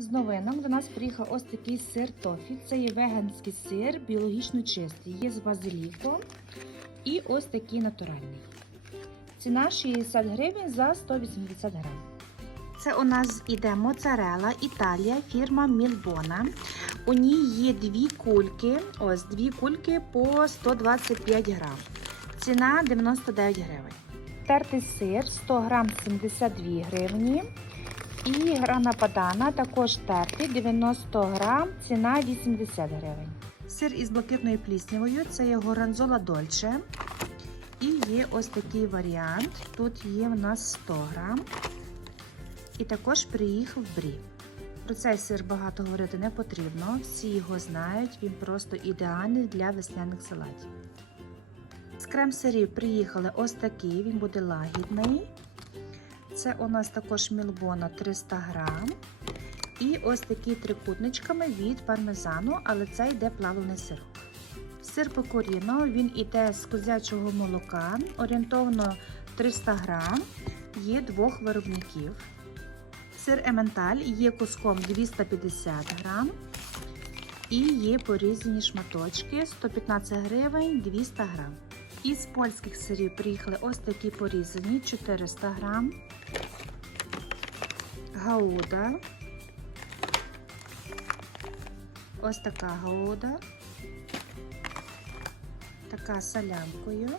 З новинок до нас приїхав ось такий сир тофі. Це є веганський сир, біологічно чистий. Є з базиліком і ось такий натуральний. Ціна 60 гривень за 180 грам. Це у нас іде моцарела Італія, фірма Мільбона. У ній є дві кульки. Ось дві кульки по 125 грам. Ціна 99 гривень. Тертий сир 100 грам 72 гривні. І грана падана також тертий 90 грам, ціна 80 гривень. Сир із блакитною пліснявою це є горанзола дольче. І є ось такий варіант. Тут є в нас 100 грам. І також приїхав брі. Про цей сир багато говорити не потрібно. Всі його знають, він просто ідеальний для весняних салатів. З крем-сирів приїхали ось такий, він буде лагідний. Це у нас також мілбона 300 грам. І ось такі трикутничками від пармезану, але це йде плавлений сирок. Сир покоріно, він іде з козячого молока, орієнтовно 300 грам, є двох виробників. Сир ементаль є куском 250 грам. І є порізані шматочки 115 гривень 200 грам. Із польських сирів приїхали ось такі порізані 400 грам. Гауда. Ось така гауда. Така салямкою.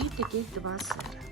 І таких два сири.